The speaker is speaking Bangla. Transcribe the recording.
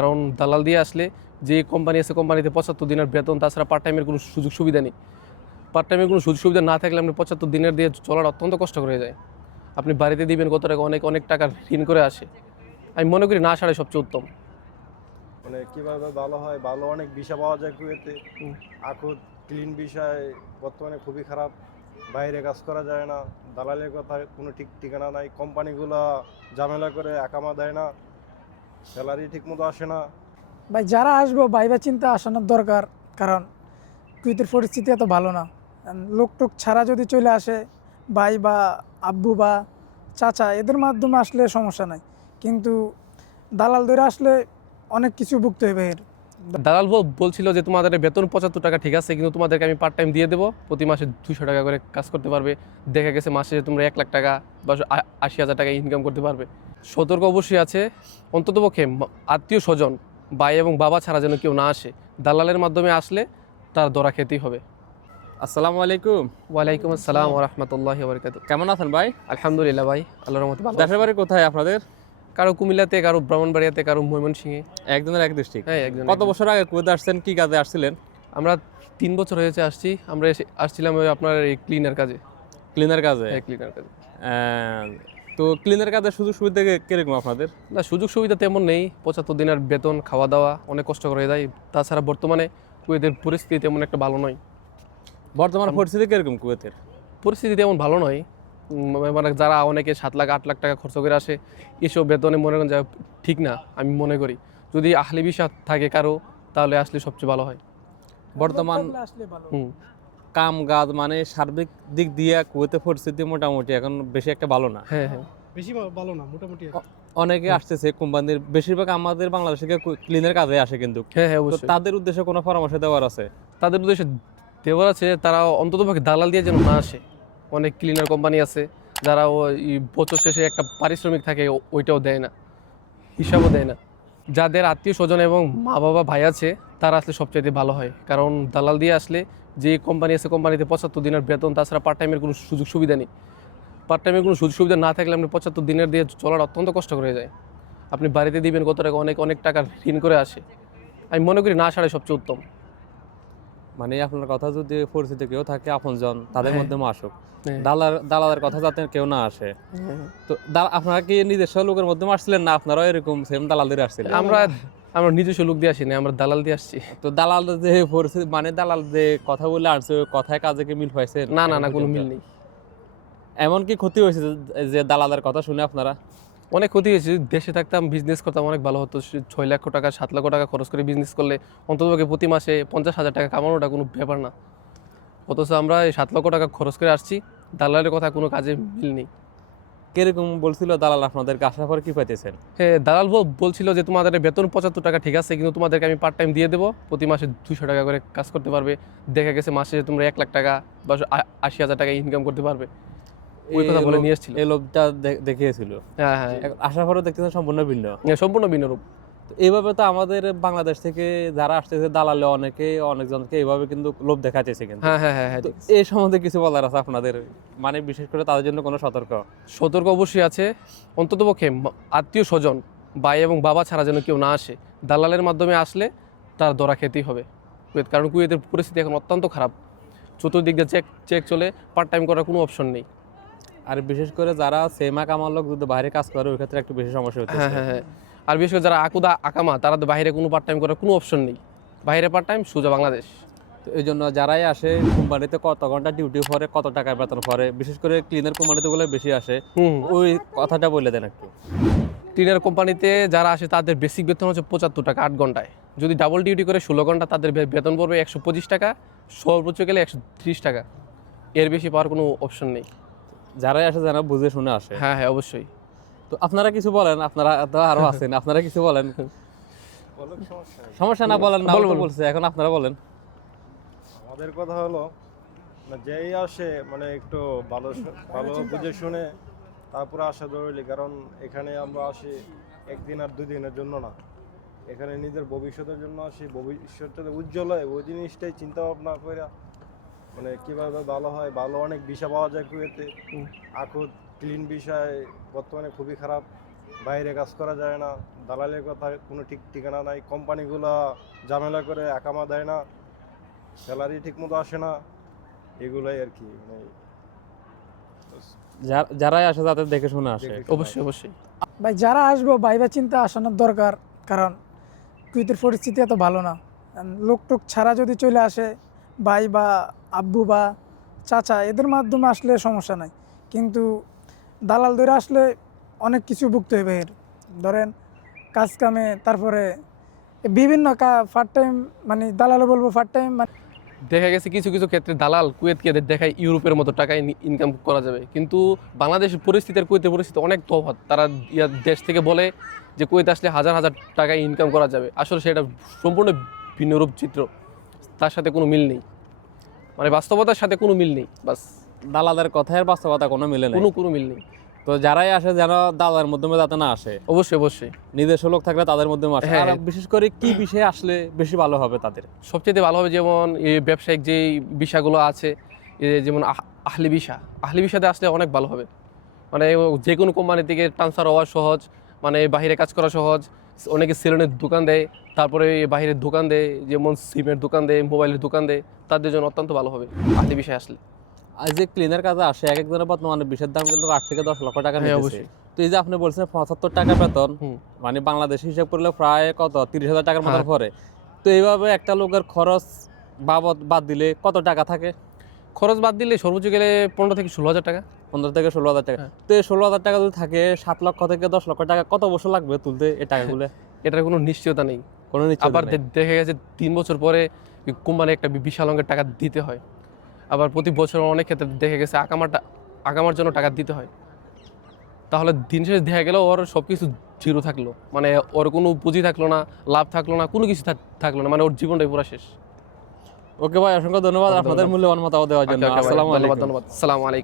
কারণ দালাল দিয়ে আসলে যে কোম্পানি আছে কোম্পানিতে 75 দিনের বেতন, তাছাড়া পার্ট টাইমের কোনো সুযোগ সুবিধা নেই। পার্ট টাইমের কোনো সুযোগ সুবিধা না থাকলে আপনি 75 দিনের দিয়ে চলার অত্যন্ত কষ্টকর হয়ে যায়। আপনি বাড়িতে দিবেন কত টাকা, অনেক অনেক টাকা ঋণ করে আসে। আমি মনে করি না আসাটাই সবচেয়ে উত্তম। মানে কিভাবে ভালো হয়, ভালো অনেক ভিসা পাওয়া যায় কুয়েতে। আখুদ ক্লিন বিষয় বর্তমানে খুবই খারাপ, বাইরে কাজ করা যায় না, দালালের কথা কোনো ঠিক ঠিকানা নাই, কোম্পানিগুলো ঝামেলা করে একামা দেয় না, স্যালারি ঠিক মতো আসে না। ভাই যারা আসবো ভাইবা চিন্তা আসানোর দরকার, কারণ কুয়েতের পরিস্থিতি এত ভালো না। লোক টোক ছাড়া যদি চলে আসে ভাই বা আব্বু বা চাচা, এদের মাধ্যমে আসলে সমস্যা নাই, কিন্তু দালাল ধরে আসলে অনেক কিছু ভুগতে হবে এর। দালাল বলছিল যে তোমাদের বেতন 75 টাকা ঠিক আছে, কিন্তু তোমাদেরকে আমি পার্ট টাইম দিয়ে দেবো, প্রতি মাসে 200 টাকা করে কাজ করতে পারবে। দেখা গেছে মাসে তোমরা 1 লাখ টাকা বা 80,000 টাকা ইনকাম করতে পারবে। সতর্ক অবশ্যই আছে, অন্ততপক্ষে আত্মীয় স্বজন ভাই এবং বাবা ছাড়া যেন কেউ না আসে। দালালের মাধ্যমে আসলে তার ধরা খেতেই হবে। আসসালামু আলাইকুম। ওয়ালাইকুম আসসালাম ওয়া রাহমাতুল্লাহি ওয়া বারাকাতুহু। কেমন আছেন ভাই? আলহামদুলিল্লাহ ভাই, আল্লাহর রহমতে ভালো আছি। দেশের বাড়ি কোথায় আপনাদের? কারো কুমিল্লাতে, কারো ব্রাহ্মণবাড়িয়াতে, কারো ময়মনসিংহে। একজনের এক ডিস্ট্রিক্ট। হ্যাঁ, একজন কত বছর আগে কুয়েতে আসছেন, কি কাজে আসছিলেন? আমরা 3 বছর হয়েছে আসছি। আমরা আসছিলাম ওই আপনার এই ক্লিনার কাজে। ক্লিনার কাজে। হ্যাঁ, ক্লিনার কাজে। তো ক্লিনার কাজের সুযোগ সুবিধা কিরকম আপনাদের? না, সুযোগ সুবিধা তেমন নেই। 75 দিনের বেতন, খাওয়া দাওয়া অনেক কষ্ট করে দেয়। তাছাড়া বর্তমানে কুয়েতের পরিস্থিতি তেমন একটা ভালো নয়। বর্তমান পরিস্থিতি কিরকম কুয়েতের? পরিস্থিতি তেমন ভালো নয়। মানে যারা অনেকে 7 লাখ 8 লাখ টাকা খরচ করে আসে, এসব বেতনে মনে করেন যা ঠিক না আমি মনে করি। যদি আহলি ভিসা থাকে কারো, তাহলে আসলে সবচেয়ে ভালো হয়। বর্তমান আসলে ভালো। কাম কাজ মানে সার্বিক দিক দিয়ে কুয়েতের পরিস্থিতি মোটামুটি এখন বেশি একটা ভালো না। হ্যাঁ হ্যাঁ, বেশি ভালো না, মোটামুটি। অনেকে আসতেছে কোম্পানির, বেশিরভাগ আমাদের বাংলাদেশে ক্লিনার কাজে আসে, কিন্তু হ্যাঁ হ্যাঁ, তো অবশ্যই। তাদের উদ্দেশ্যে কোনো পরামর্শ দেওয়ার আছে? তাদের উদ্দেশ্যে দেওয়ার আছে, তারা অন্ততপক্ষে দালাল দিয়ে যেন না আসে। অনেক ক্লিনার কোম্পানি আছে যারা ওই বছর শেষে একটা পারিশ্রমিক থাকে, ওইটাও দেয় না, হিসাবও দেয় না। যাদের আত্মীয় স্বজন এবং মা বাবা ভাই আছে, তারা আসলে সবচাইতে ভালো হয়। কারণ দালাল দিয়ে আসলে যে কোম্পানি আছে কোম্পানিতে 75 দিনের বেতন, তাছাড়া পার্ট টাইমের কোনো সুযোগ সুবিধা নেই। পার্ট টাইমের কোনো সুযোগ সুবিধা না থাকলে আপনি 75 দিনের দিয়ে চলার অত্যন্ত কষ্টকর হয়ে যায়। আপনি বাড়িতে দিবেন কত টাকা, অনেক অনেক টাকা ঋণ করে আসে। আমি মনে করি না আসাটাই সবচেয়ে উত্তম। মানে আপনার কথা, যদি পরিচিত কেউ থাকে আপনজন, তাদের হ্যাঁ। মধ্যে আসুক। হ্যাঁ। দালালের কথা যাতে কেউ না আসে। তো আপনারা কি নিজস্ব লোকের মধ্যে আসছিলেন, না আপনারাও এরকম সেম দালালদের আসছিলেন? আমরা আমরা নিজস্ব লোক দিয়ে আসি না, আমরা দালাল দিয়ে আসছি। তো দালাল যে পরিস্থিতি, মানে দালাল যে কথা বলে আসছে, ওই কথায় কাজে কি মিল পাইছেন? না না না, কোনো মিল নেই। এমন কি ক্ষতি হয়েছে যে দালালের কথা শুনে আপনারা? অনেক ক্ষতি হয়েছে। দেশে থাকতাম, বিজনেস করতাম, অনেক ভালো হতো। 6 লক্ষ টাকা 7 লক্ষ টাকা খরচ করে বিজনেস করলে অন্ততপক্ষে প্রতি মাসে 50,000 টাকা কামানোটা কোনো ব্যাপার না। অথচ আমরা এই 7 লক্ষ টাকা খরচ করে আসছি, দালালের কথা কোনো কাজে মিল নেই। কিরকম বলছিল দালাল আপনাদেরকে? আসার পর কি পাইতেছেন? হ্যাঁ, দালাল বলছিল যে তোমাদের বেতন 75 টাকা ঠিক আছে, কিন্তু তোমাদেরকে আমি পার্ট টাইম দিয়ে দেবো, প্রতি মাসে 200 টাকা করে কাজ করতে পারবে। দেখা গেছে মাসে তোমরা 1 লাখ টাকা বা 80,000 টাকা ইনকাম করতে পারবে। ওই কথা বলে নিয়ে এসেছিল। এই লোকটা দেখিয়েছিল। হ্যাঁ হ্যাঁ, আসার পরে দেখতেছেন সম্পূর্ণ ভিন্ন। সম্পূর্ণ ভিন্ন রূপ। তো এইভাবে তো আমাদের বাংলাদেশ থেকে যারা আসতেছে দালালে অনেকজনকে এইভাবে কিন্তু লোভ দেখাতেছে কিন্তু। হ্যাঁ হ্যাঁ হ্যাঁ হ্যাঁ, তো এই সম্বন্ধে কিছু বলার আছে আপনাদের? মানে বিশেষ করে তাদের জন্য কোনো সতর্ক অবশ্যই আছে। অন্ততপক্ষে আত্মীয় স্বজন ভাই এবং বাবা ছাড়া যেন কেউ না আসে। দালালের মাধ্যমে আসলে তার ধরা খেতেই হবে। কারণ কুয়েতের পরিস্থিতি এখন অত্যন্ত খারাপ। চতুর্দিক দিয়ে চেক চেক চলে, পার্ট টাইম করার কোনো অপশন নেই। আর বিশেষ করে যারা সেমা কামার লোক যদি বাইরে কাজ করে, ওই ক্ষেত্রে একটু বেশি সমস্যা হচ্ছে। হ্যাঁ হ্যাঁ হ্যাঁ, আর বিশেষ করে যারা আকুদা আকামা, তারা তো বাইরে কোনো পার্ট টাইম করার কোনো অপশন নেই। বাইরে পার্ট টাইম, সোজা বাংলাদেশ। তো এই জন্য যারাই আসে কোম্পানিতে কত ঘন্টা ডিউটি পরে, কত টাকার বেতন পরে, বিশেষ করে ক্লিনার কোম্পানিতে গুলো বেশি আসে, ওই কথাটা বলে দেন একটু। ক্লিনার কোম্পানিতে যারা আসে তাদের বেসিক বেতন হচ্ছে 75 টাকা 8 ঘন্টায়। যদি ডাবল ডিউটি করে 16 ঘন্টা, তাদের বেতন পড়বে 125 টাকা, সর্বোচ্চ গেলে 130 টাকা। এর বেশি পাওয়ার কোনো অপশন নেই। যারাই আসে যারা বুঝে শুনে আসে। হ্যাঁ হ্যাঁ, অবশ্যই। তো আপনারা কিছু বলেন, আপনারা তো আরো আছেন, আপনারা কিছু বলেন। সমস্যা না, বলেন না, বলুন। বলছে, এখন আপনারা বলেন। আমাদের কথা হলো, যেই আসে মানে একটু ভালো ভালো বুঝে শুনে তারপরে আসা জরুরি। কারণ এখানে আমরা আসি একদিন আর 2 দিনের জন্য না, এখানে নিজের ভবিষ্যতের জন্য আসি। ভবিষ্যৎটা উজ্জ্বল হয় ওই জিনিসটাই চিন্তা ভাবনা করে মানে কিভাবে ভালো হয়, ভালো অনেক ভিসা পাওয়া যায় কুয়েতে। আখুদ ক্লিন বিষয় বর্তমানে খুবই খারাপ, বাইরে কাজ করা যায় না, দালালের কথা কোনো ঠিক ঠিকানা নাই, কোম্পানিগুলো ঝামেলা করে একামা দেয় না, স্যালারি ঠিক মতো আসে না, এগুলাই আর কি মানে যারাই আসে তাদের দেখে শুনে আসে। দেখে অবশ্যই অবশ্যই। ভাই যারা আসবো ভাইবা চিন্তা আসানোর দরকার, কারণ কুয়েতের পরিস্থিতি এত ভালো না। লোক টোক ছাড়া যদি চলে আসে ভাই বা আব্বু বা চাচা, এদের মাধ্যমে আসলে সমস্যা নাই, কিন্তু দালাল ধরে আসলে অনেক কিছু ভুগতে হবে। এর ধরেন কাজ কামে, তারপরে বিভিন্ন পার্ট টাইম, মানে দালালে বলবো পার্ট টাইম, মানে দেখা গেছে কিছু কিছু ক্ষেত্রে দালাল কুয়েতকে দেখায় ইউরোপের মতো টাকায় ইনকাম করা যাবে, কিন্তু বাংলাদেশের পরিস্থিতি আর কুয়েতের পরিস্থিতি অনেক তফাৎ। তারা দেশ থেকে বলে যে কুয়েতে আসলে হাজার হাজার টাকায় ইনকাম করা যাবে, আসলে সেটা সম্পূর্ণ ভিন্ন রূপ চিত্র, তার সাথে কোনো মিল নেই, মানে বাস্তবতার সাথে কোনো মিল নেই। বাস দালালের কথায় আর বাস্তবতা কোনো মিলে নেই। কোনো মিল নেই। তো যারাই আসে যেন দালালের মাধ্যমে যাতে না আসে, অবশ্যই অবশ্যই। নিজস্ব লোক থাকলে তাদের মাধ্যমে আসে। হ্যাঁ। আর বিশেষ করে কি বিষয়ে আসলে বেশি ভালো হবে তাদের? সবচেয়ে ভালো হবে যেমন এই ব্যবসায়িক যে বিষয়গুলো আছে, যেমন আহলি ভিসা, আহলি ভিসাতে আসলে অনেক ভালো হবে। মানে যে কোনো কোম্পানি থেকে ট্রান্সফার হওয়া সহজ, মানে বাইরে কাজ করা সহজ। অনেকে সেলুনের দোকান দেয়, তারপরে বাইরের দোকান দেয়, যেমন সিমের দোকান দেয়, মোবাইলের দোকান দেয়, তাদের জন্য অত্যন্ত ভালো হবে আহলি ভিসায় আসলে। আর যে ক্লিনার কাজে আসে এক একজনের বর্তমানে বিষের দাম কিন্তু 8 থেকে 10 লক্ষ টাকা হ্যাঁ, নিতেছে। অবশ্যই। তো এই যে আপনি বলছেন 75 টাকা বেতন, হুম। মানে বাংলাদেশে হিসাব করলে প্রায় কত 30,000 টাকার মতো হ্যাঁ। পড়ে। তো এইভাবে একটা লোকের খরচ বাদ দিলে কত টাকা থাকে? খরচ বাদ দিলে সর্বোচ্চ গেলে 15 থেকে 16,000 টাকা। 15 থেকে 16,000 টাকা। হ্যাঁ। তো এই 16,000 টাকা যদি থাকে 7 লক্ষ থেকে 10 লক্ষ টাকা কত বছর লাগবে তুলতে এই টাকাগুলো? এটার কোনো নিশ্চয়তা নেই। কোনো নিশ্চয়তা আবার নেই। দেখা গেছে 3 বছর পরে কোম্পানি একটা বিশাল অঙ্কের টাকা দিতে হয়। আবার প্রতি বছর অনেক ক্ষেত্রে দেখা গেছে আকামার জন্য টাকা দিতে হয়। তাহলে দিন শেষে দেখা গেল ওর সব কিছু জিরো থাকলো, মানে ওর কোনো পুঁজি থাকলো না, লাভ থাকলো না, কোনো কিছু থাকলো না, মানে ওর জীবনটাই পুরো শেষ। ওকে ভাই, অসংখ্য ধন্যবাদ আপনাদের মূল্যবান মতামত দেওয়ার জন্য। ওকে, ওকে ভাই, আসসালামু ধন্যবাদ আলাইকুম। ধন্যবাদ। আসসালামু আলাইকুম।